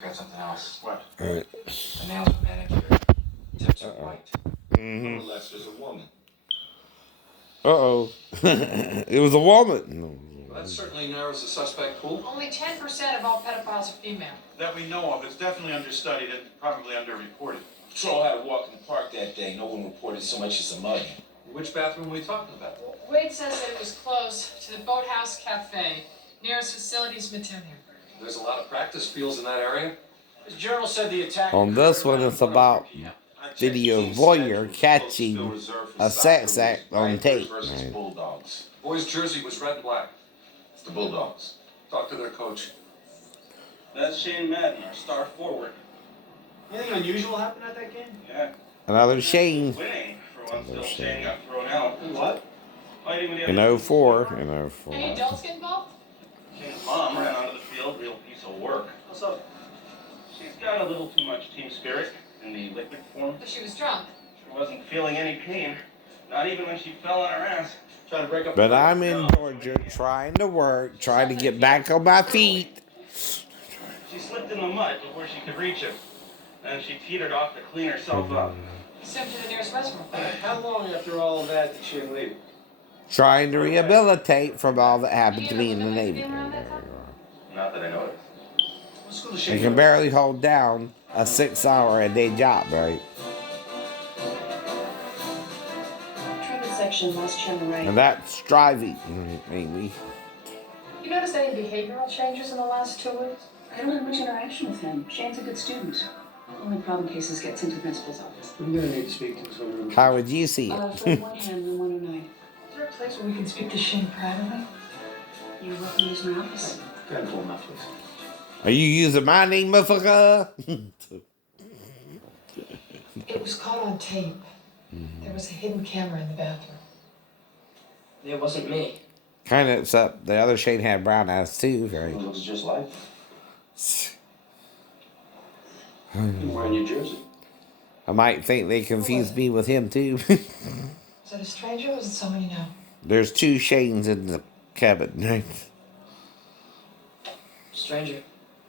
Got something else. What? The nails were manicured. Tips are white. Mm-hmm. Unless there's a woman. Uh-oh. It was a woman. No. Well, that certainly narrows the suspect pool. Only 10% of all pedophiles are female. That we know of. It's definitely understudied and probably underreported. Patrol had a walk in the park that day. No one reported so much as a mugging. Which bathroom are we talking about? Wade says that it was close to the Boathouse Cafe. Nearest facility's Midtown here. There's a lot of practice fields in that area. The journal said the attack. On this one, it's about video voyeur catching a sex act on tape. Versus Bulldogs. The boy's jersey was red and black. It's the Bulldogs. Talk to their coach. That's Shane Madden, our star forward. Anything unusual happened at that game? Yeah. Another Shane Winning for one still. Shane got thrown out. What? Fighting with the in other 04. In Any 04. adults get involved? Shane's mom ran onto the field, real piece of work. What's up? She's got a little too much team spirit in the liquid form. But she was drunk. She wasn't feeling any pain, not even when she fell on her ass. Trying to break up. But I'm in Georgia trying to work, trying to get back on my feet. She slipped in the mud before she could reach him. Then she teetered off to clean herself up. Sent to the nearest restroom. How long after all of that did she leave? Trying to rehabilitate from all that happened to me in the Navy. Not that I noticed. What school does I she can barely hold down a 6-hour-a-day job, right? Trigger section, Vice Chairman Ray. And that's driving, Amy. You noticed any behavioral changes in the last 2 weeks? I don't have much interaction with him. Shane's a good student. Only problem cases get sent to the principal's office. I'm gonna need to speak to someone. How would you see Flight it? 1 hand, room 109. Is there a place where we can speak to Shane privately? You're welcome to use my office. Gotta pull my place. Are you using my name, motherfucker? It was caught on tape. There was a hidden camera in the bathroom. It wasn't me. Kind of, except the other Shane had brown eyes too, It right? looks just like. You're wearing your jersey. I might think they confused me with him too. Is that a stranger or is it someone you know? There's 2 Shanes in the cabin, right? Stranger.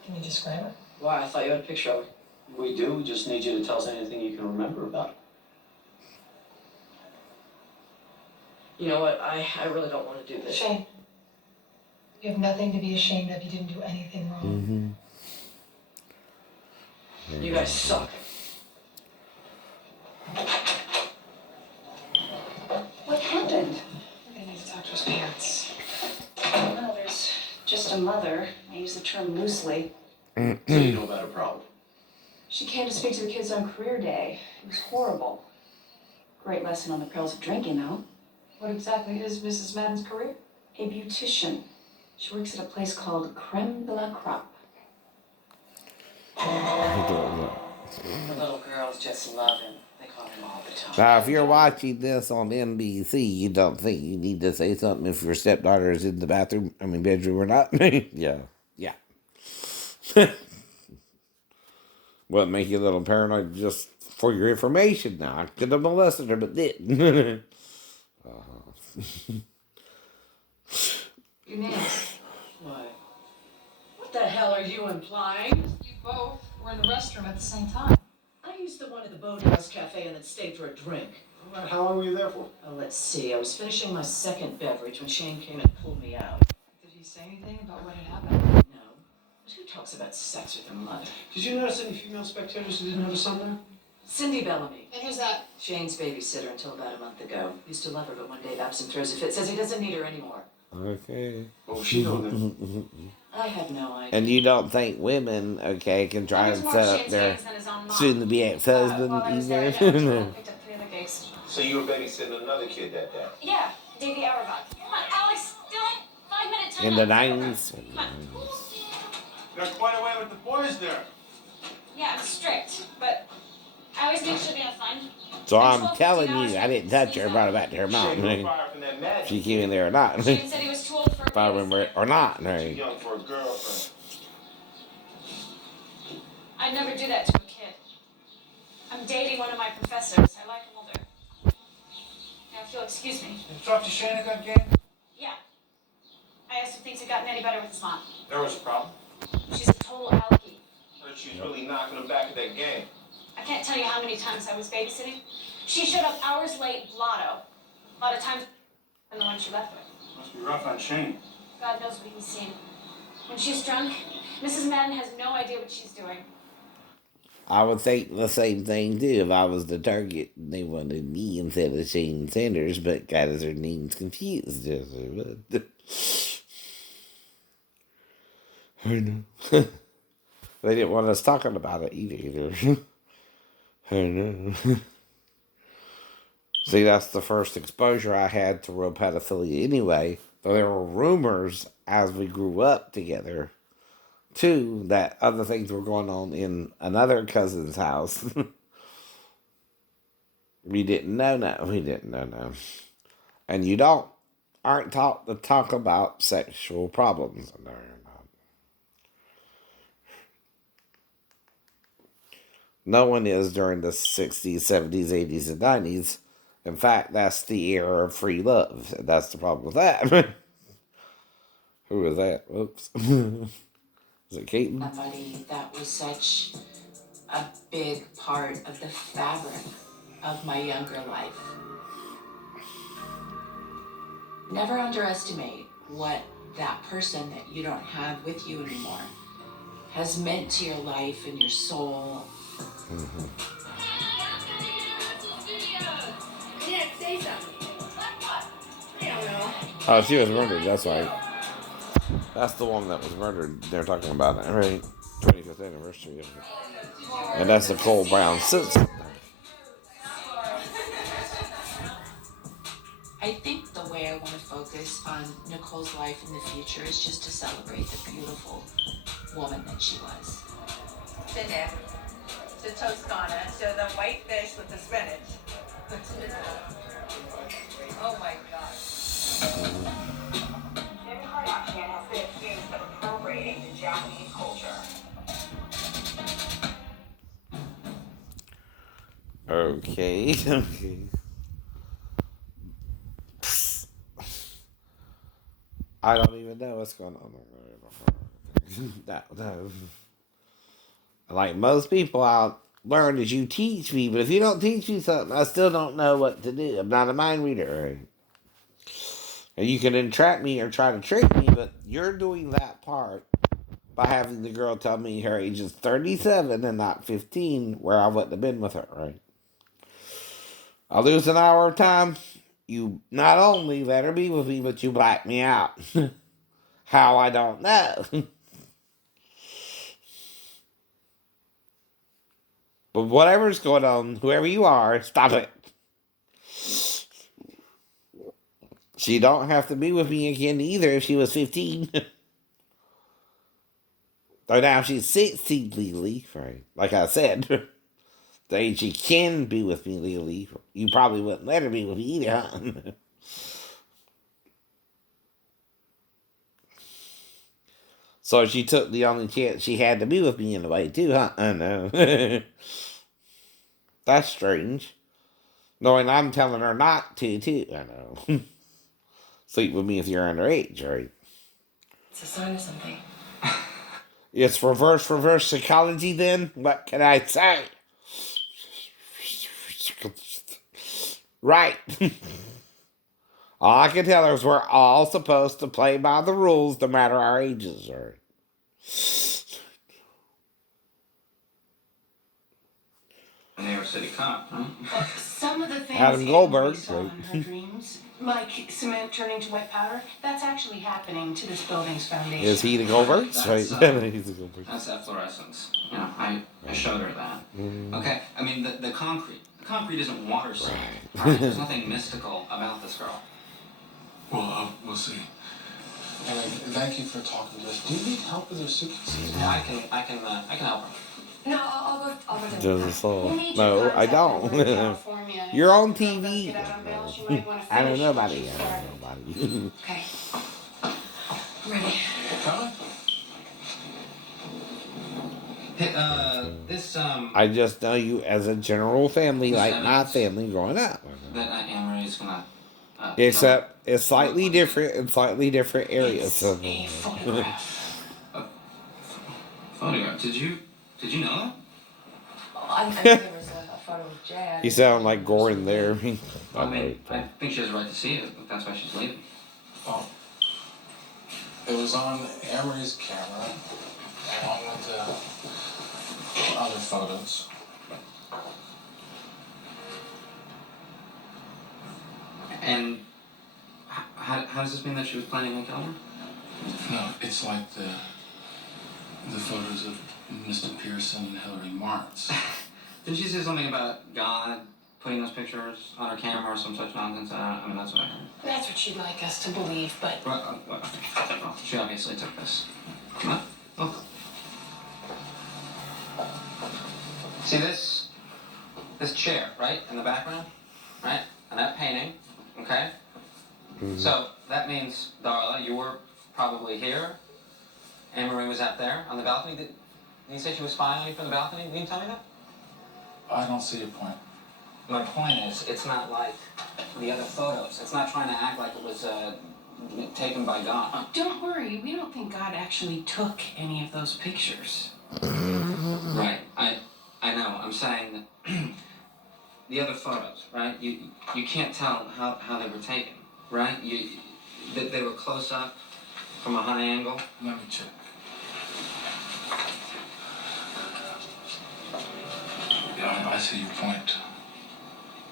Can you describe it? Why? I thought you had a picture of her. We do. We just need you to tell us anything you can remember about it. You know what? I really don't want to do this. Shane, you have nothing to be ashamed of. You didn't do anything wrong. You guys suck. What happened? I need to talk to his parents. Well, there's just a mother. I use the term loosely. So you know about her problem. She came to speak to the kids on career day. It was horrible. Great lesson on the perils of drinking, though. What exactly is Mrs. Madden's career? A beautician. She works at a place called Creme de la Crop. The little girls just love him. They call him all the time. Now, if you're watching this on NBC, you don't think you need to say something if your stepdaughter is in the bedroom or not? Yeah. What, make you a little paranoid just for your information now? I could have molested her, but didn't. Your names. What? What the hell are you implying? You both were in the restroom at the same time. I used the one at the Boathouse Cafe and then stayed for a drink. How long were you there for? Oh, let's see. I was finishing my second beverage when Shane came and pulled me out. Did he say anything about what had happened? No. But who talks about sex with her mother? Did you notice any female spectators who didn't have a son there? Cindy Bellamy. And who's that? Shane's babysitter until about a month ago. Used to love her, but one day absent throws a fit. Says he doesn't need her anymore. Okay. Oh, she know that. I have no idea. And you don't think women, okay, can try and set up their soon-to-be ex-husband either? Picked up 3 other gigs. So you were babysitting another kid that day? Yeah, Davey Auerbach. Come on, Alex, Dylan, 5-minute time. In the 90s? Got quite away with the boys there. Yeah, I'm strict, but I always make sure they have fun. So I'm telling you, I didn't touch her, brought her back to her mom. Shane Right? was fired from that magic. She came in there or not. Shane said he was too old for If I remember it or not. Too Right? young for a girlfriend. I'd never do that to a kid. I'm dating one of my professors. I like him older. Now, if you'll excuse me. You talked to Shane at that game? Yeah. I asked if things had gotten any better with his mom. There was a problem. She's a total alkie. bet she's really knocking him back at that game. I can't tell you how many times I was babysitting. She showed up hours late, blotto. A lot of times than the one she left with. Must be rough on Shane. God knows what he's seen. When she's drunk, Mrs. Madden has no idea what she's doing. I would think the same thing too if I was the target and they wanted me instead of Shane Sanders, but got their names confused. I know. They didn't want us talking about it either. I know. See, that's the first exposure I had to real pedophilia anyway. Though there were rumors as we grew up together, too, that other things were going on in another cousin's house. We didn't know, no. And you aren't taught to talk about sexual problems. No, you're not. No one is during the 60s, 70s, 80s, and 90s. In fact, that's the era of free love. That's the problem with that. Who was that? Whoops. Is it Keaton? Somebody that was such a big part of the fabric of my younger life. Never underestimate what that person that you don't have with you anymore has meant to your life and your soul. Oh, she was murdered, that's right. That's the one that was murdered. They're talking about it, right? 25th anniversary of it. And that's Nicole Brown Simpson. I think the way I want to focus on Nicole's life in the future is just to celebrate the beautiful woman that she was. To Nick, to Toscana, to the white fish with the spinach. Oh my God. Kim Kardashian has been accused of appropriating the Japanese culture. Okay. I don't even know what's going on. No. Like most people, I'll learn as you teach me, but if you don't teach me something, I still don't know what to do. I'm not a mind reader, right? And you can entrap me or try to trick me, but you're doing that part by having the girl tell me her age is 37 and not 15, where I wouldn't have been with her, right? I lose an hour of time. You not only let her be with me, but you black me out. How, I don't know. But whatever's going on, whoever you are, stop it. She don't have to be with me again either if she was 15. Though now she's 16 legally, right? Like I said, the age she can be with me legally, you probably wouldn't let her be with me either, huh? So she took the only chance she had to be with me in a way too, huh? I know. That's strange. Knowing I'm telling her not to, too. I know. Sleep with me if you're underage, right? It's a sign of something. It's reverse psychology then? What can I say? Right. All I can tell her is we're all supposed to play by the rules no matter our ages, right? New York City cop, huh? Well, some of the things Adam Goldberg, Anne saw in her dreams, like cement turning to white powder, that's actually happening to this building's foundation. Is he the Goldberg? That's, Right. He's the Goldberg. That's efflorescence. You know, I showed her that. Okay, I mean, the concrete isn't water soluble. Right. There's nothing mystical about this girl. Well, we'll see. And thank you for talking to us. Do you need help with your suitcases? Yeah, I can help her. No, I'll go. Just so. We'll need No, your I contact don't. number in California. You're on If the girl does TV. get out on bail, she might wanna I don't finish know what about she it. I started. don't know about it. Okay. I'm ready. Coming? Hey, this I just know you as a general family, like my family growing up. that Anne Marie's gonna. Except it's slightly different in slightly different areas. It's a photograph. Photograph. Did you Did you know that? I knew there was a photo of Jan. You sound like Gordon there. Well, I mean, I think she has a right to see it, but that's why she's leaving. Oh. It was on Emery's camera, along with the other photos. And how does this mean that she was planning on killing her? No, it's like the photos of Mr. Pearson and Hillary Martz. Didn't she say something about God putting those pictures on her camera or some such nonsense? I mean, that's what I heard. That's what she'd like us to believe, but Well, she obviously took this. What? Look. See this chair, right, in the background? Right? And that painting, okay? Mm-hmm. So that means, Darla, you were probably here. Anne-Marie was out there on the balcony. Did you say she was spying on you from the balcony? Did you tell me that? I don't see your point. My point is, it's not like the other photos. It's not trying to act like it was taken by God. oh, don't worry. We don't think God actually took any of those pictures. Right. I know. I'm saying that the other photos, right? You can't tell how they were taken, right? They were close up from a high angle. Let me check. Yeah, I see your point.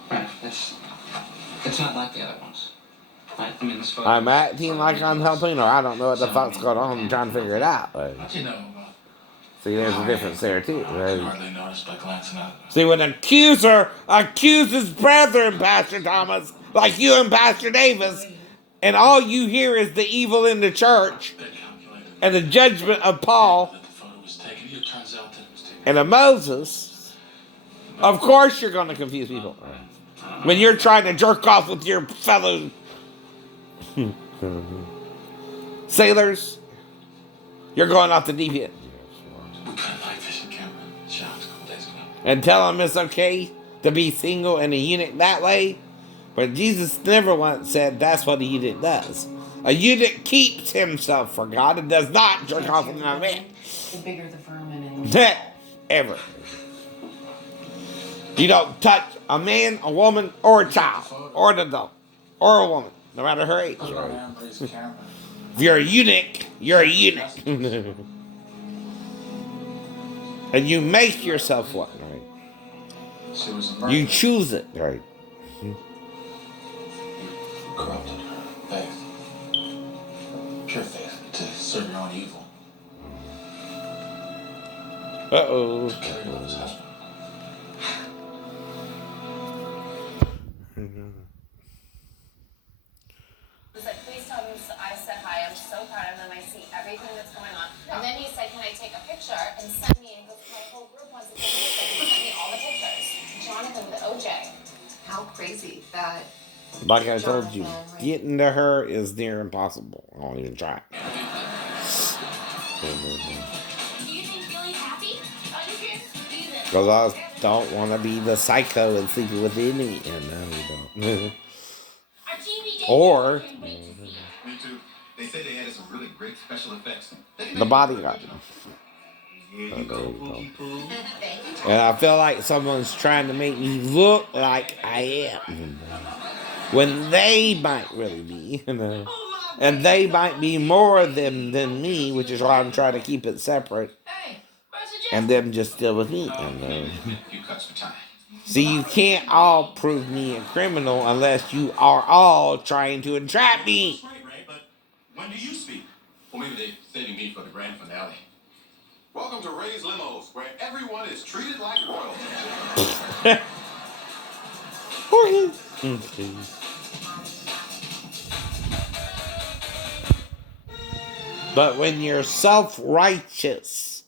Right. It's not like the other ones. Right? I mean, this photo. I'm acting like I'm helping, or I don't know what the fuck's going on. I'm trying to figure it out. But What you know about? see, there's a difference there too, I right? hardly noticed by glancing at it. See, when an accuser accuses brethren, Pastor Thomas, like you and Pastor Davis, and all you hear is the evil in the church They calculated and the judgment of Paul that the photo was taken. It turns out that it was taken. and of Moses, of course you're going to confuse people. When you're trying to jerk off with your fellow sailors, you're going off the deep end. We got a night vision camera shot a couple days ago. And tell them it's okay to be single and a eunuch that way. But Jesus never once said that's what a eunuch does. A eunuch keeps himself for God and does not jerk off with another man. The bigger the vermin and Ever. You don't touch a man, a woman, or a child, or an adult, or a woman, no matter her age. Put it on Emery's camera. If you're a eunuch, you're a eunuch. And you make yourself one, right? She was a murderer. You choose it, right? Corrupted her faith. Pure faith to serve your own evil. Uh-oh. To kill your lover's husband. He was like, please tell him I said hi. I'm so proud of him. I see everything that's going on. And then he said, can I take a picture and send me? And he goes, my whole group wants to take a picture. He sent me all the pictures. Jonathan with OJ. How crazy that. Like I told you, getting to her is near impossible. I won't even try. Do you think Billy's happy? Because I don't want to be the psycho and sleeping with the enemy. And no, we don't. Or Me too. They said they had some really great special effects. the bodyguard. Here Oh, you there go, you go. Pookie Poo. And I feel like someone's trying to make me look like I am. When they might really be, you know. And they might be more than me, which is why I'm trying to keep it separate. And them just still with me. And, You cuts for time. see, you can't all prove me a criminal unless you are all trying to entrap me. That's right, Ray, but when do you speak? Well, maybe they're saving me for the grand finale. Welcome to Ray's Limos, where everyone is treated like royalty. But when you're self-righteous,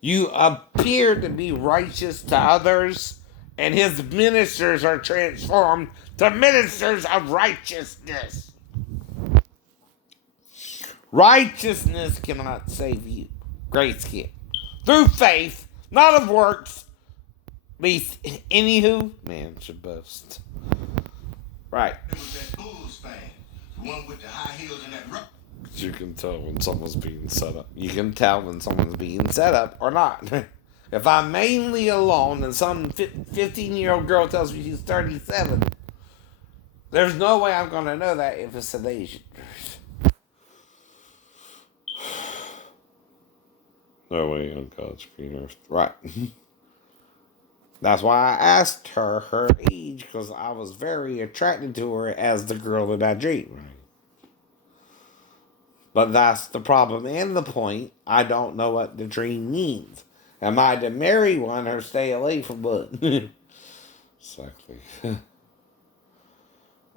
you appear to be righteous to others, and his ministers are transformed to ministers of righteousness. Righteousness cannot save you. Grace can. Through faith, not of works. At least, anywho, man should boast. Right. It was that Bulls fan, the one with the high heels and that rough. You can tell when someone's being set up. You can tell when someone's being set up or not. If I'm mainly alone and some 15-year-old girl tells me she's 37, there's no way I'm going to know that if it's an Asian. No way on God's green earth. Right. That's why I asked her age, because I was very attracted to her as the girl in that dream. Right? But that's the problem and the point. I don't know what the dream means. Am I to marry one or stay away from one? Exactly.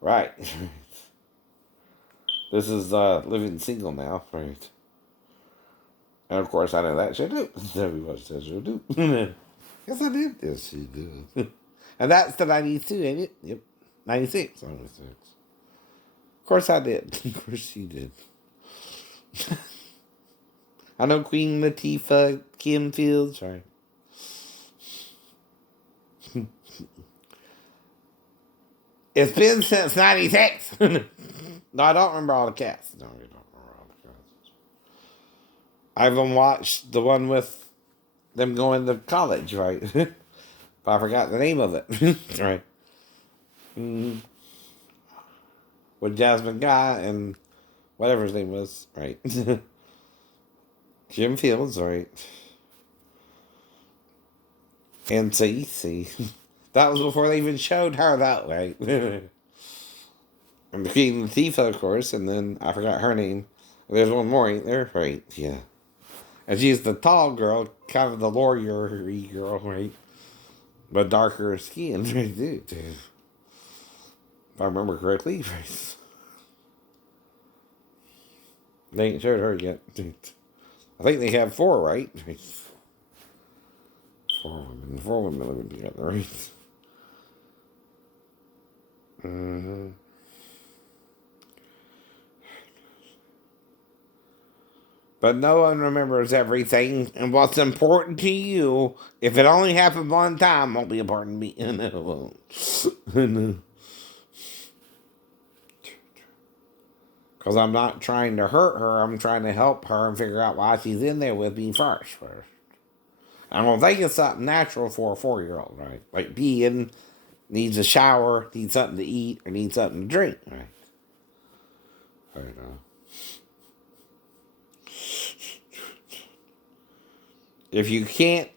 Right. This is living single now, right? And of course I know that shit too. Every watched that show too. Yes I did. Yes she did. And that's the 92, ain't it? Yep. 96. 96. Of course I did. Of course she did. I know Queen Latifah, Kim Fields, right? It's been since 96. No, I don't remember all the cats. No, you don't remember all the cats. I even watched the one with them going to college, right? But I forgot the name of it. Right. With Jasmine Guy and whatever his name was, right? Jim Fields, right? And see. That was before they even showed her that way. And Queen Latifah, of course, and then I forgot her name. There's one more, ain't there? Right, yeah. And she's the tall girl, kind of the lawyer-y girl, right? But darker skin, right, dude. If I remember correctly, right? They ain't showed her yet. I think they have 4, right? 4 women living together, right? Mm-hmm. But no one remembers everything, and what's important to you, if it only happened one time, won't be important to me. No, it won't. Because I'm not trying to hurt her, I'm trying to help her and figure out why she's in there with me first. I'm going to think it's something natural for a 4-year-old, right? Like peeing, needs a shower, needs something to eat, or needs something to drink, right? I don't know. If you can't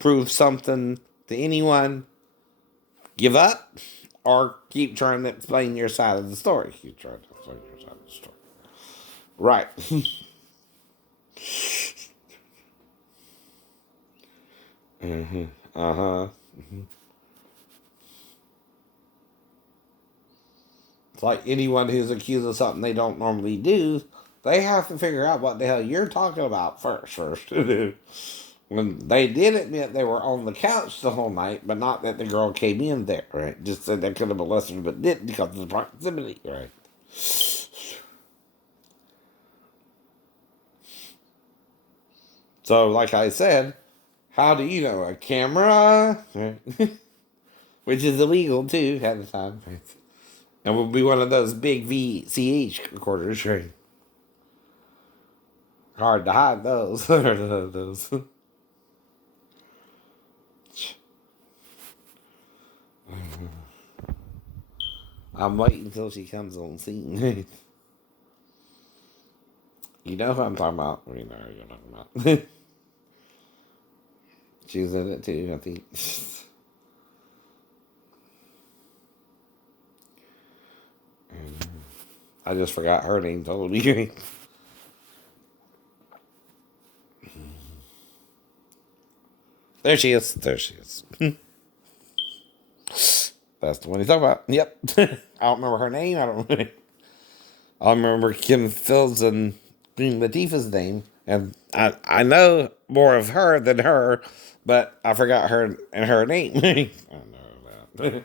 prove something to anyone, give up or keep trying to explain your side of the story. Keep trying to explain your side of the story. Right. Mm-hmm. Uh-huh. Mm-hmm. It's like anyone who's accused of something they don't normally do, they have to figure out what the hell you're talking about first. When they did admit they were on the couch the whole night, but not that the girl came in there, right? Just said they could have molested her, but didn't because of the proximity, right? So, like I said, how do you know? A camera? Right? Which is illegal, too, at the time. Right? And will be one of those big VCH recorders, right? Hard to hide those. Those. I'm waiting until she comes on scene. You know who I'm talking about? You know who you're talking about. She's in it too, I think. I just forgot her name totally. There she is. There she is. That's the one he's talking about. Yep. I don't remember her name. I remember Kim Fields and Queen Latifah's name. And I know more of her than her, but I forgot her and her name. I know that.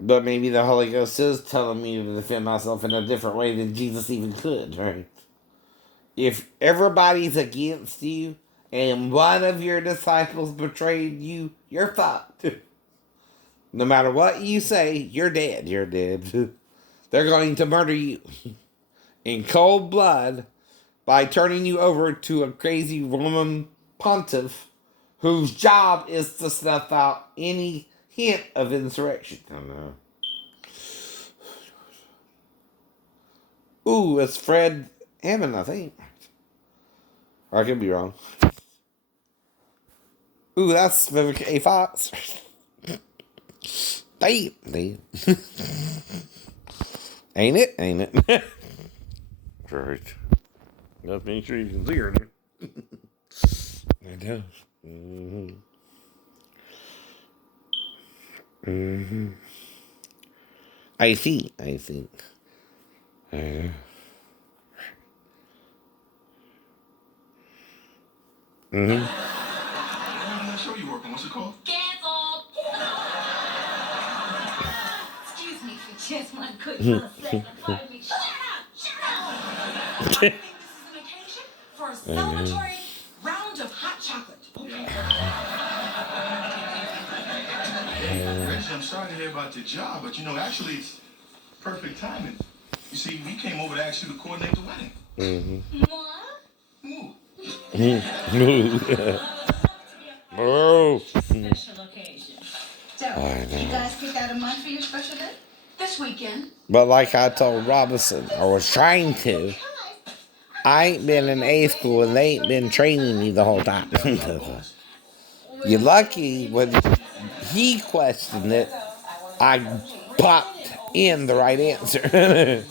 But maybe the Holy Ghost is telling me to defend myself in a different way than Jesus even could, right? If everybody's against you and one of your disciples betrayed you, you're fucked. No matter what you say, you're dead. You're dead. They're going to murder you in cold blood by turning you over to a crazy Roman pontiff whose job is to snuff out any hint of insurrection. I don't know. Ooh, it's Fred Hammond, I think. Or I could be wrong. Ooh, that's Vivica A. Fox. Damn. Ain't it? Ain't it? Right. Let's make sure you can see her. It does. Mm-hmm. Mm-hmm. I see. Mm-hmm. That show you working, what's it called? Cancel. Excuse me for just one quick second. Pardon me. Shut up! I think this is an occasion for a celebratory round of hot chocolate. Reggie, I'm sorry to hear about your job, but actually it's perfect timing. You see, we came over to ask you to coordinate the wedding. Ooh. Oh. Special occasion. So, you guys pick out a month for your special day? This weekend. But like I told Robinson, or was trying to, I ain't been in A school and they ain't been training me the whole time. You're lucky when he questioned it, I popped in the right answer.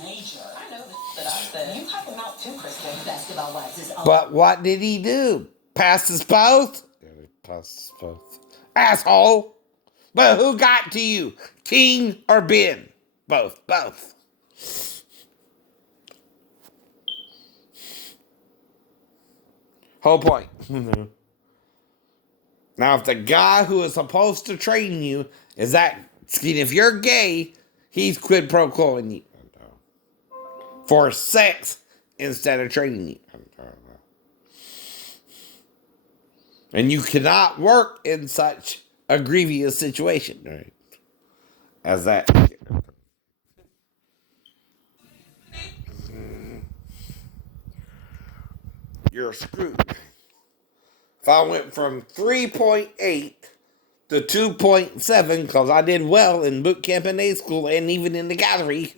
But what did he do? Pass us both? Pass us both. Asshole! But who got to you? King or Ben? Both. Whole point. Now, if the guy who is supposed to train you is that, if you're gay, he's quid pro quoing you for sex instead of training you. And you cannot work in such a grievous situation, right? As that. You're screwed. If I went from 3.8 to 2.7, because I did well in boot camp and A school and even in the gallery,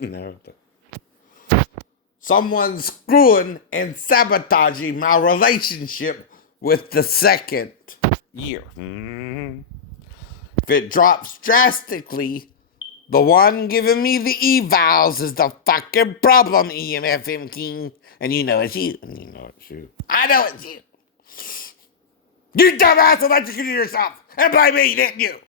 someone's screwing and sabotaging my relationship with the second year. If it drops drastically, the one giving me the evals is the fucking problem, EMFM King. And you know it's you. I know it's you. You dumbass electrocuted yourself and blame me, didn't you?